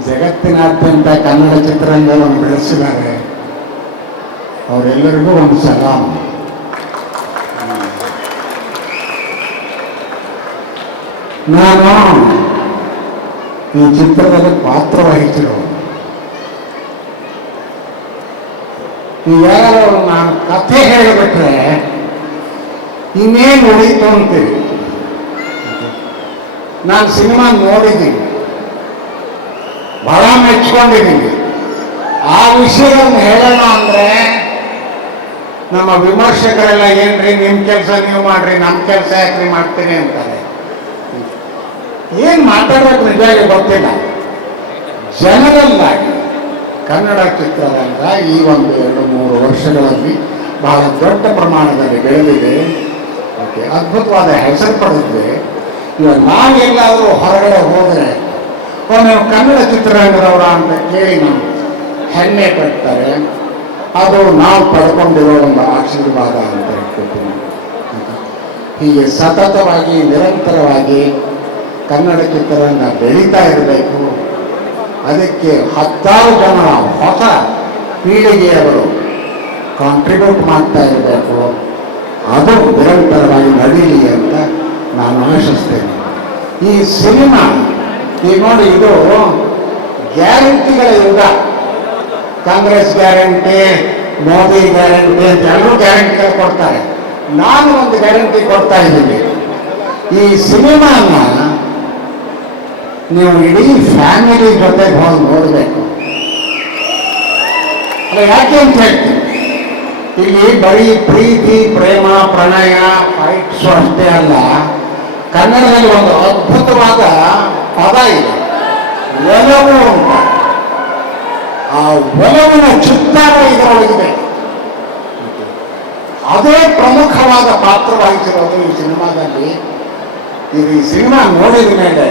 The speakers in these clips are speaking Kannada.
ಜಗತ್ತಿನಾದ್ಯಂತ ಕನ್ನಡ ಚಿತ್ರರಂಗವನ್ನು ಬೆಳೆಸಿದ್ದಾರೆ. ಅವರೆಲ್ಲರಿಗೂ ಒಂದು ಸಲಾಮ್ ನಾನು ಈ ಚಿತ್ರದಲ್ಲಿ ಈ ಯಾರು ನಾನು ಕಥೆ ಹೇಳಿಬಿಟ್ರೆ ಇನ್ನೇನು ಉಳಿತು ಅಂತೀವಿ ನಾನು ಸಿನಿಮಾ ನೋಡಿದ್ದೀನಿ. ಬಹಳ ಮೆಚ್ಕೊಂಡಿದ್ದೀನಿ ಆ ವಿಷಯವನ್ನು ಹೇಳೋಣ ಅಂದ್ರೆ ನಮ್ಮ ವಿಮರ್ಶಕರೆಲ್ಲ, ಏನ್ರಿ ನಿಮ್ಮ ಕೆಲಸ ನೀವು ಮಾಡ್ರಿ ನಮ್ಮ ಕೆಲಸ ಯಾಕ್ರಿ ಮಾಡ್ತೀನಿ ಅಂತಾರೆ. ಏನ್ ಮಾತಾಡೋಕೆ ನಿಜವಾಗಿ ಗೊತ್ತಿಲ್ಲ. ಜನರಲ್ಲಾಗಿ, ಕನ್ನಡ ಚಿತ್ರರಂಗ ಈ ಒಂದು ಎರಡು ಮೂರು ವರ್ಷಗಳಲ್ಲಿ ಬಹಳ ದೊಡ್ಡ ಪ್ರಮಾಣದಲ್ಲಿ ಬೆಳೆದಿದೆ. ಓಕೆ ಅದ್ಭುತವಾದ ಹೆಸರು ಪಡೆದಿದೆ. ಇವಾಗ ನಾವೆಲ್ಲಾದರೂ ಹೊರಗಡೆ ಹೋದರೆ ಕನ್ನಡ ಚಿತ್ರರಂಗದವರ ಅಂತ ಕೇಳಿ ನಾವು ಹೆಮ್ಮೆ ಪಡ್ತಾರೆ. ಅದು ನಾವು ಪಡ್ಕೊಂಡಿರೋ ಒಂದು ಆಶೀರ್ವಾದ ಅಂತ ಹೇಳ್ಕೊತೀನಿ. ಹೀಗೆ ಸತತವಾಗಿ, ನಿರಂತರವಾಗಿ ಕನ್ನಡ ಚಿತ್ರರಂಗ ಬೆಳೀತಾ ಇರಬೇಕು. ಅದಕ್ಕೆ ಹತ್ತಾರು ಜನ ಹೊಸ ಪೀಳಿಗೆಯವರು ಕಾಂಟ್ರಿಬ್ಯೂಟ್ ಮಾಡ್ತಾ ಇರಬೇಕು. ಅದು ನಿರಂತರವಾಗಿ ನಡೀಲಿ ಅಂತ ನಾನು ಆಶಿಸ್ತೇನೆ. ಈ ಸಿನಿಮಾ ಈಗ ನೋಡಿ ಇದು ಗ್ಯಾರಂಟಿಗಳ ಯುಗ ಕಾಂಗ್ರೆಸ್ ಗ್ಯಾರಂಟಿ, ಮೋದಿ ಗ್ಯಾರಂಟಿ ಅಂತ ಎಲ್ಲರೂ ಗ್ಯಾರಂಟಿಗಳು ಕೊಡ್ತಾರೆ. ನಾನು ಒಂದು ಗ್ಯಾರಂಟಿ ಕೊಡ್ತಾ ಇದ್ದೀನಿ. ಈ ಸಿನಿಮಾನ ನೀವು ಇಡೀ ಫ್ಯಾಮಿಲಿ ಜೊತೆಗೆ ಹೋಗಿ ನೋಡಬೇಕು. ಅಲ್ಲ, ಯಾಕೆ ಅಂತ ಹೇಳ್ತೀನಿ. ಇಲ್ಲಿ ಬರೀ ಪ್ರೀತಿ, ಪ್ರೇಮ, ಪ್ರಣಯ ಫೈಟ್ಸು ಅಷ್ಟೇ ಅಲ್ಲ, ಕನ್ನಡದಲ್ಲಿ ಒಂದು ಅದ್ಭುತವಾದ ಪದ ಇದೆ ಒಲವು ಅಂತ ಆ ಒಲವಿನ ಚಿತ್ತಾರ ಇದರೊಳಗಿದೆ. ಅದೇ ಪ್ರಮುಖವಾದ ಪಾತ್ರವಾಗಿರೋದು ಈ ಸಿನಿಮಾದಲ್ಲಿ. ಈ ಸಿನಿಮಾ ನೋಡಿದ ಮೇಲೆ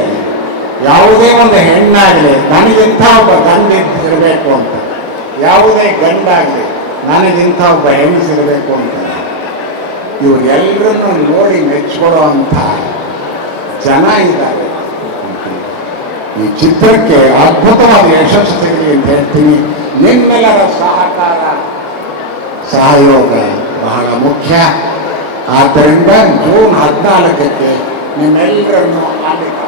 ಯಾವುದೇ ಒಂದು ಹೆಣ್ಣಾಗಲಿ ನನಗಿಂಥ ಒಬ್ಬ ಗಂಡ ಇರಬೇಕು ಅಂತ. ಯಾವುದೇ ಗಂಡಾಗಲಿ ನನಗಿಂಥ ಒಬ್ಬ ಹೆಂಗಸಿರಬೇಕು ಅಂತ. ಇವರೆಲ್ಲರನ್ನು ನೋಡಿ ಮೆಚ್ಚಿಕೊಳ್ಳೋ ಅಂತ ಜನ ಇದ್ದಾರೆ. ಈ ಚಿತ್ರಕ್ಕೆ ಅದ್ಭುತವಾದ ಯಶಸ್ಸು ಸಿಗಲಿ ಅಂತ ಹೇಳ್ತೀನಿ. ನಿಮ್ಮೆಲ್ಲರ ಸಹಕಾರ, ಸಹಯೋಗ ಬಹಳ ಮುಖ್ಯ. ಆದ್ದರಿಂದ ಜೂನ್ ಹದಿನಾಲ್ಕಕ್ಕೆ ನಿಮ್ಮೆಲ್ಲರನ್ನು ಆಲಿಕ.